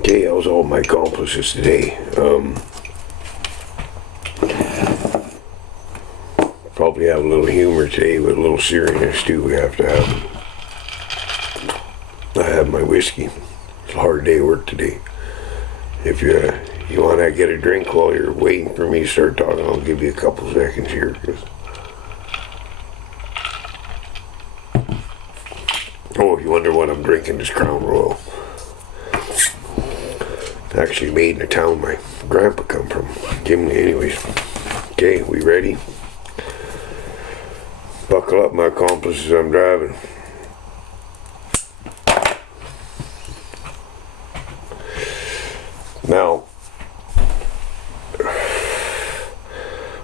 Okay, how's all my accomplices today? Probably have a little humor today with a little seriousness too. We have to have. I have my whiskey. It's a hard day of work today. If you want to get a drink while you're waiting for me to start talking, I'll give you a couple seconds here. Oh, if you wonder what I'm drinking, is Crown Royal. Actually made in the town my grandpa come from. Anyways. Okay, we ready? Buckle up, my accomplices, I'm driving. Now,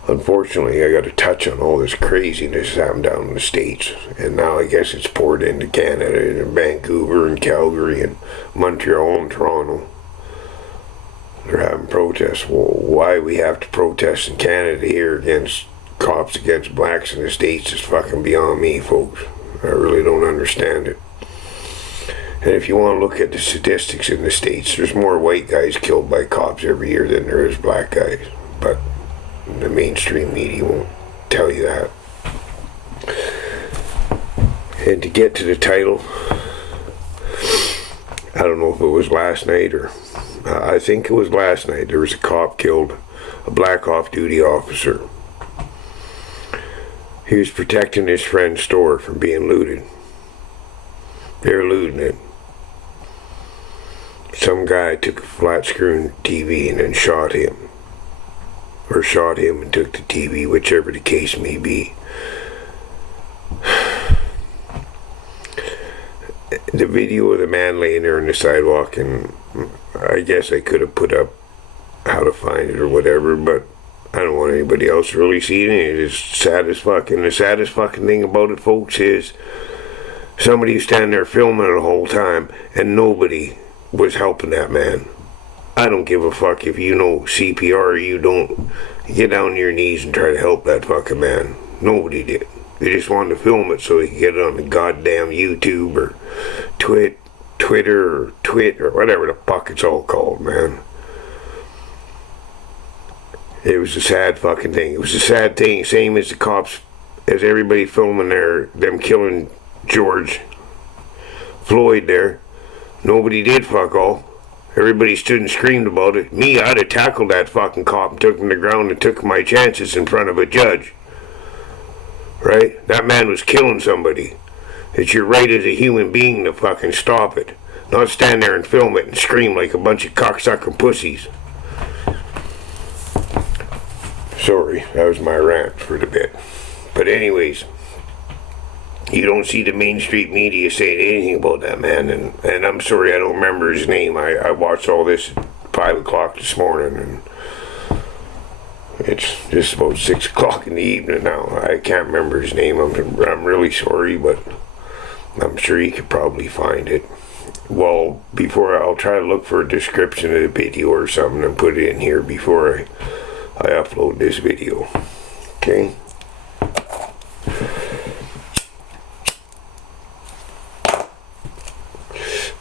unfortunately, I got to touch on all this craziness that happened down in the States. And now I guess it's poured into Canada and Vancouver and Calgary and Montreal and Toronto. They're having protests. Well, why we have to protest in Canada here against cops against blacks in the States is fucking beyond me, folks. I really don't understand it. And if you want to look at the statistics in the States, there's more white guys killed by cops every year than there is black guys. But the mainstream media won't tell you that. And to get to the title, I don't know if it was last night or... I think it was last night. There was a cop killed, a black off-duty officer. He was protecting his friend's store from being looted. They were looting it. Some guy took a flat-screen TV and then shot him. Or shot him and took the TV, whichever the case may be. The video of the man laying there on the sidewalk, and I guess I could have put up how to find it or whatever, but I don't want anybody else really seeing it. It's sad as fuck. And the saddest fucking thing about it, folks, is somebody was standing there filming it the whole time, and nobody was helping that man. I don't give a fuck if you know CPR or you don't. Get down on your knees and try to help that fucking man. Nobody did. They just wanted to film it so they could get it on the goddamn YouTube or Twitter or Twit or whatever the fuck it's all called, man. It was a sad fucking thing. It was a sad thing, same as the cops, as everybody filming them killing George Floyd there. Nobody did fuck all. Everybody stood and screamed about it. Me, I'd have tackled that fucking cop and took him to the ground and took my chances in front of a judge. Right? That man was killing somebody. It's your right as a human being to fucking stop it. Not stand there and film it and scream like a bunch of cocksucking pussies. Sorry, that was my rant for the bit. But anyways, you don't see the mainstream media saying anything about that man, and I'm sorry I don't remember his name. I watched all this at 5 o'clock this morning, and it's just about 6 o'clock in the evening now. I can't remember his name. I'm really sorry, but I'm sure you could probably find it. Well, before I'll try to look for a description of the video or something and put it in here before I upload this video. Okay?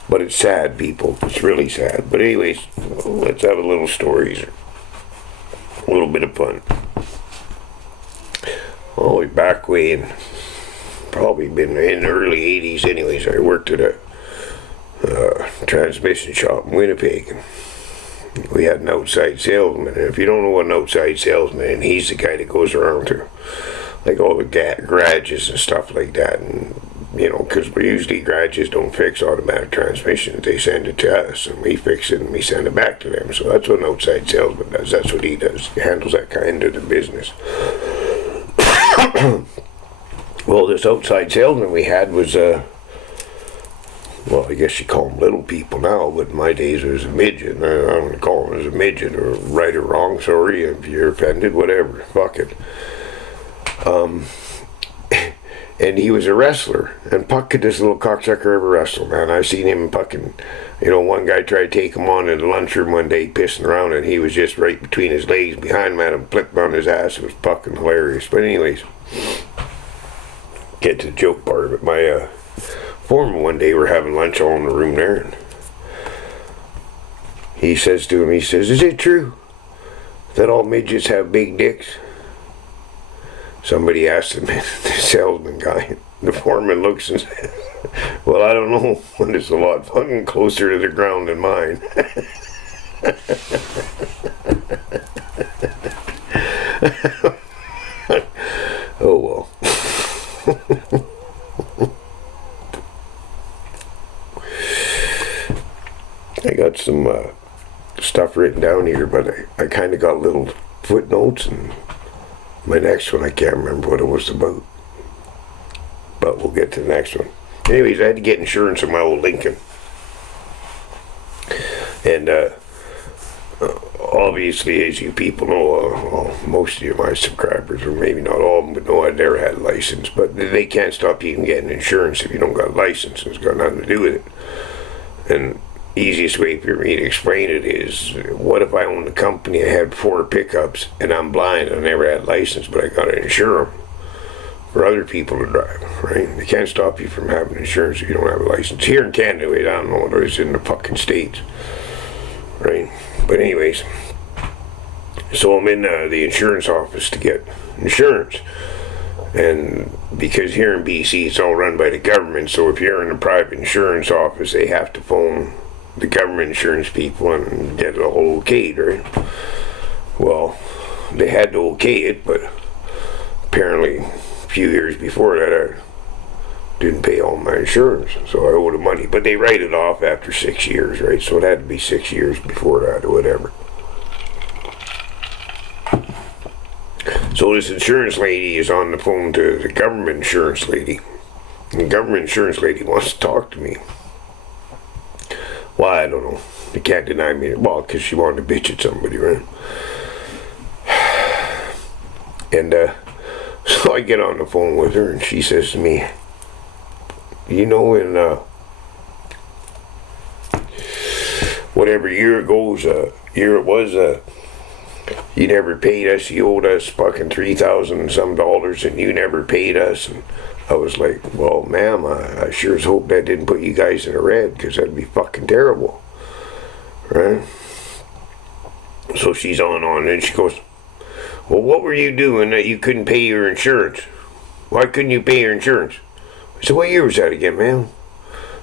But it's sad, people. It's really sad. But anyways, let's have a little stories. A little bit of fun. Oh, back way in, probably been in the early 80s anyways. I worked at a transmission shop in Winnipeg. We had an outside salesman. And if you don't know what an outside salesman, he's the guy that goes around to like all the garages and stuff like that. And you know, because usually garages don't fix automatic transmissions. They send it to us, and we fix it, and we send it back to them. So that's what an outside salesman does. That's what he does. He handles that kind of the business. Well, this outside salesman we had was, well, I guess you call them little people now, but in my days it was a midget. I don't want to call him as a midget, or right or wrong, sorry, if you're offended, whatever, fuck it. And he was a wrestler, and Puck could this little cocksucker ever wrestle, man. I've seen him fucking, you know, one guy tried to take him on in the lunchroom one day, pissing around, and he was just right between his legs behind him, had him flipped on his ass. It was fucking hilarious. But anyways, get to the joke part of it. My foreman one day, we're having lunch all in the room there, and he says to him, he says, is it true that all midgets have big dicks? Somebody asked him, the salesman guy. The foreman looks and says, well, I don't know, when it's a lot fucking closer to the ground than mine. Oh well. I got some stuff written down here, but I kind of got little footnotes, and my next one I can't remember what it was about. But we'll get to the next one. Anyways, I had to get insurance on my old Lincoln. And obviously, as you people know, well, most of you, my subscribers, or maybe not all of them, but know I never had a license. But they can't stop you from getting insurance if you don't got a license. It's got nothing to do with it. And easiest way for me to explain it is, what if I owned a company, I had 4 pickups, and I'm blind, I never had a license, but I got to insure them for other people to drive, right? They can't stop you from having insurance if you don't have a license. Here in Canada, I don't know what it is in the fucking States, right? But anyways, so I'm in the insurance office to get insurance. And because here in BC, it's all run by the government, so if you're in a private insurance office, they have to phone the government insurance people and get it all okayed, right? Well, they had to okay it, but apparently a few years before that, I didn't pay all my insurance, so I owed them money. But they write it off after 6 years, right? So it had to be 6 years before that or whatever. So this insurance lady is on the phone to the government insurance lady. And the government insurance lady wants to talk to me. Why, I don't know. They can't deny me. Well, because she wanted to bitch at somebody, right? And so I get on the phone with her, and she says to me, you know, in whatever year it goes, year it was, you never paid us. You owed us fucking $3,000 and some dollars, and you never paid us. And I was like, well, ma'am, I sure as hope that didn't put you guys in the red, because that'd be fucking terrible, right? So she's on, and she goes, well, what were you doing that you couldn't pay your insurance? Why couldn't you pay your insurance? I said, what year was that again, ma'am?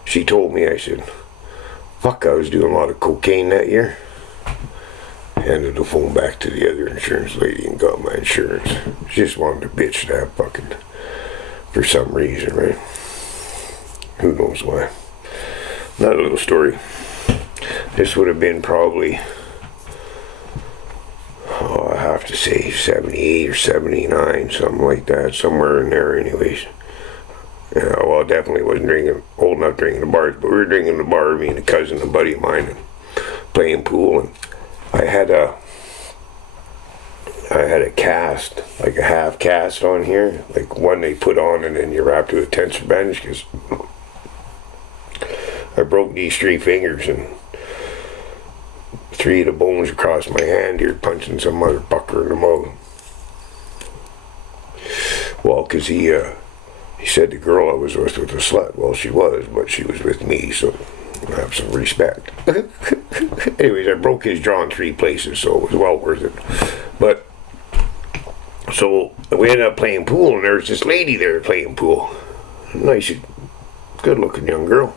She told me. I said, fuck, I was doing a lot of cocaine that year. Handed the phone back to the other insurance lady and got my insurance. She just wanted to bitch that fucking, for some reason, right? Who knows why. Not a little story. This would have been probably, I have to say 78 or 79, something like that, somewhere in there anyways. Yeah, well, I definitely wasn't drinking, old enough drinking the bars, but we were drinking the bar, me and a cousin and a buddy of mine, and playing pool, and I had a cast, like a half cast on here, like one they put on and then you wrap with a tensor bandage, because I broke these 3 fingers and 3 of the bones across my hand here, punching some motherfucker in the mouth. Well, because he said the girl I was with a slut. Well, she was, but she was with me, so I have some respect. Anyways, I broke his jaw in 3 places, so it was well worth it. But, so we ended up playing pool, and there was this lady there playing pool. Nice, good-looking young girl.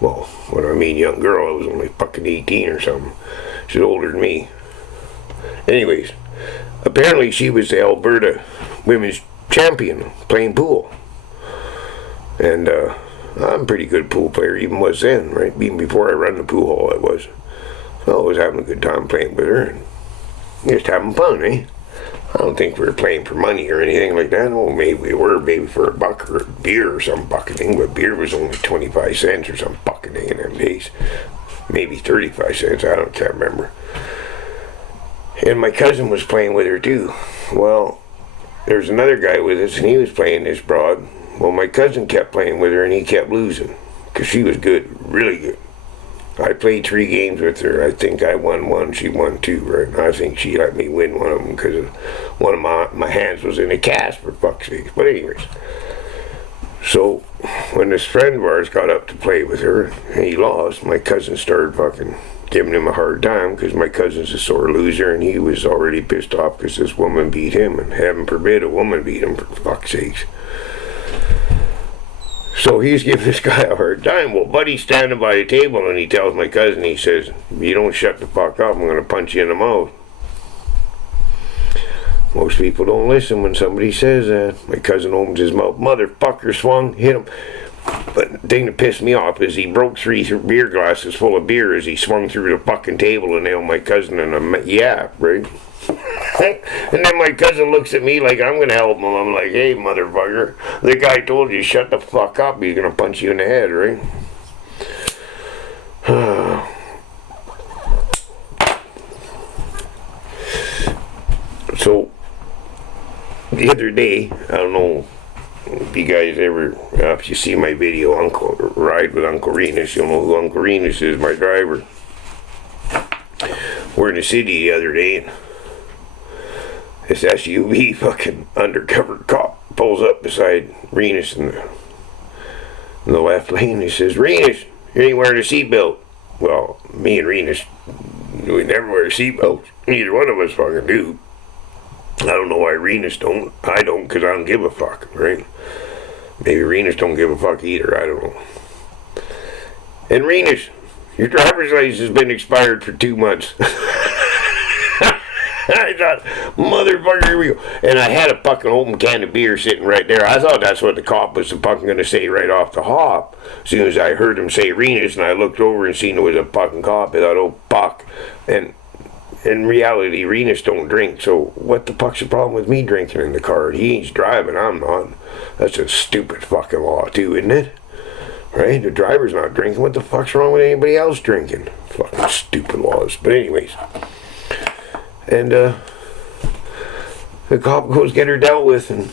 Well, when I mean young girl, I was only fucking 18 or something. She's older than me. Anyways, apparently she was the Alberta women's champion playing pool. And I'm a pretty good pool player, even was then, right? Even before I run the pool hall, I was. So I was having a good time playing with her, and just having fun, eh? I don't think we were playing for money or anything like that. Oh, maybe we were, maybe for a buck or beer or some fucking thing, but beer was only 25 cents or some fucking thing in them days. Maybe 35 cents, can't remember. And my cousin was playing with her too. Well, there's another guy with us, and he was playing this broad. Well, my cousin kept playing with her, and he kept losing, because she was good, really good. I played 3 games with her. I think I won 1, she won 2, right? And I think she let me win one of them, because one of my hands was in a cast, for fuck's sake. But anyways, So, when this friend of ours got up to play with her, and he lost, my cousin started fucking giving him a hard time because my cousin's a sore loser and he was already pissed off because this woman beat him, and heaven forbid a woman beat him, for fuck's sakes. So he's giving this guy a hard time. Well, Buddy's standing by the table and he tells my cousin, he says, "You don't shut the fuck up, I'm going to punch you in the mouth." Most people don't listen when somebody says that. My cousin opens his mouth, motherfucker, swung, hit him. But the thing that pissed me off is he broke 3 beer glasses full of beer as he swung through the fucking table and nailed my cousin in the yeah, right? And then my cousin looks at me like I'm going to help him. I'm like, "Hey, motherfucker, the guy told you shut the fuck up. He's going to punch you in the head, right?" So, the other day, I don't know if you guys ever, if you see my video, Uncle Ride with Uncle Renus, you'll know who Uncle Renus is, my driver. We're in the city the other day, and this SUV fucking undercover cop pulls up beside Renus in the left lane. He says, "Renus, you ain't wearing a seatbelt." Well, me and Renus, we never wear seatbelts. Neither one of us fucking do. I don't know why Renus don't. I don't, because I don't give a fuck, right? Maybe Renus don't give a fuck either. I don't know. And Renus, your driver's license has been expired for 2 months. I thought, motherfucker, here we go. And I had a fucking open can of beer sitting right there. I thought that's what the cop was fucking going to say right off the hop. As soon as I heard him say Renus, and I looked over and seen it was a fucking cop, I thought, oh, fuck. And in reality, Renus don't drink, so what the fuck's the problem with me drinking in the car? He's driving, I'm not. That's a stupid fucking law too, isn't it? Right? The driver's not drinking. What the fuck's wrong with anybody else drinking? Fucking stupid laws. But anyways. And the cop goes get her dealt with and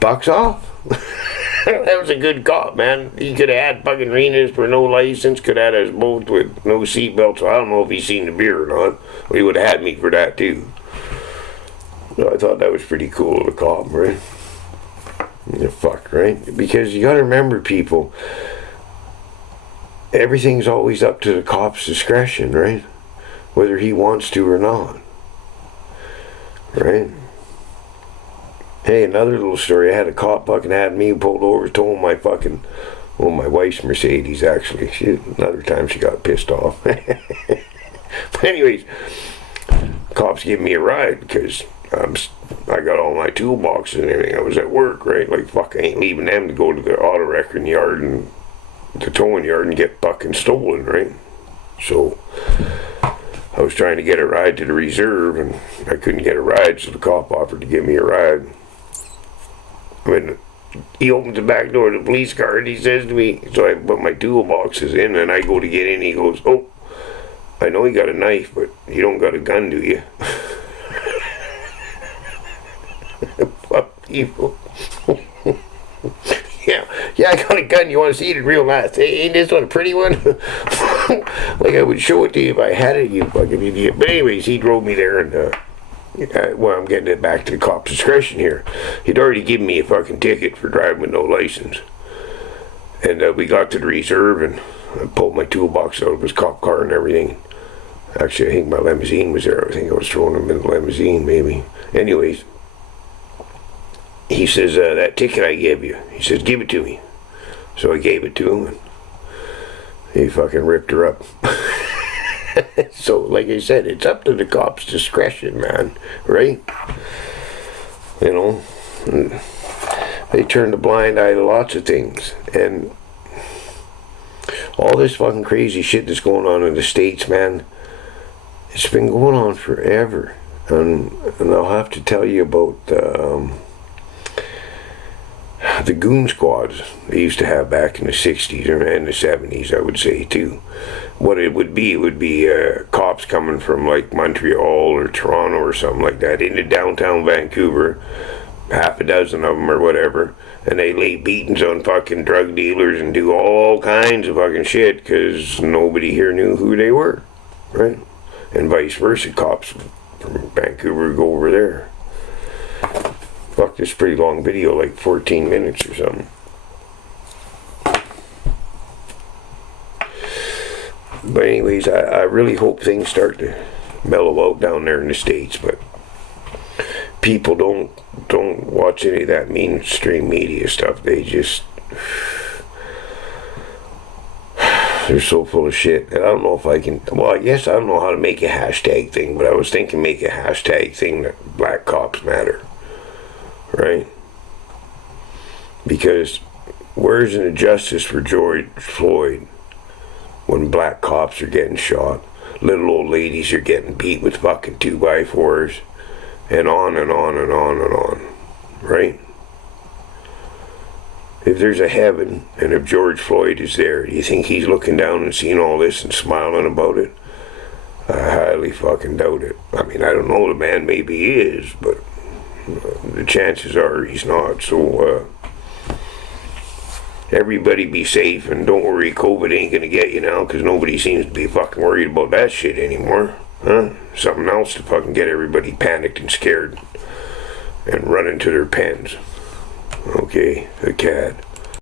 bucks off. That was a good cop, man. He could have had fucking Renus for no license, could have had us both with no seatbelts. So I don't know if he's seen the beer or not. He would have had me for that too. So I thought that was pretty cool of the cop, right? Yeah, fuck, right? Because you gotta remember, people, everything's always up to the cop's discretion, right? Whether he wants to or not. Right? Hey, another little story. I had a cop fucking had me pulled over, told my fucking, well, my wife's Mercedes, actually. Another time she got pissed off. But anyways, cops give me a ride because I got all my toolboxes and everything. I was at work, right? Like, fuck, I ain't leaving them to go to the auto wrecking yard and the towing yard and get fucking stolen, right? So I was trying to get a ride to the reserve, and I couldn't get a ride, so the cop offered to give me a ride. When he opens the back door of the police car, and he says to me, so I put my toolboxes in, and I go to get in, he goes, "Oh, I know you got a knife, but you don't got a gun, do you?" Fuck people. Yeah, I got a gun. You want to see it in real life? Ain't this one a pretty one? Like, I would show it to you if I had it, you fucking idiot. But anyways, he drove me there, and well, I'm getting it back to the cop's discretion here. He'd already given me a fucking ticket for driving with no license. And we got to the reserve, and I pulled my toolbox out of his cop car and everything. Actually, I think my limousine was there. I think I was throwing him in the limousine, maybe. Anyways, he says, "That ticket I gave you," he says, "give it to me." So I gave it to him, and he fucking ripped her up. So, like I said, it's up to the cop's discretion, man, right? You know, and they turn a blind eye to lots of things, and all this fucking crazy shit that's going on in the States, man, it's been going on forever. And I'll have to tell you about the goon squads they used to have back in the 60s and the 70s, I would say, too. What it would be cops coming from, like, Montreal or Toronto or something like that into downtown Vancouver, half a dozen of them or whatever, and they lay beatings on fucking drug dealers and do all kinds of fucking shit because nobody here knew who they were, right? And vice versa, cops from Vancouver would go over there. Fuck, this pretty long video, like 14 minutes or something. But anyways, I really hope things start to mellow out down there in the States, but people don't watch any of that mainstream media stuff. They just, they're so full of shit. And I don't know if I can, well, I guess I don't know how to make a hashtag thing, but I was thinking make a hashtag thing that black cops matter, right? Because where's the justice for George Floyd when black cops are getting shot? Little old ladies are getting beat with fucking 2x4s, and on and on and on and on, right? If there's a heaven, and if George Floyd is there, do you think he's looking down and seeing all this and smiling about it? I highly fucking doubt it. I mean, I don't know, the man maybe he is, but the chances are he's not. So, everybody be safe, and don't worry, COVID ain't gonna get you now, because nobody seems to be fucking worried about that shit anymore. Huh? Something else to fucking get everybody panicked and scared and run into their pens. Okay, a cat.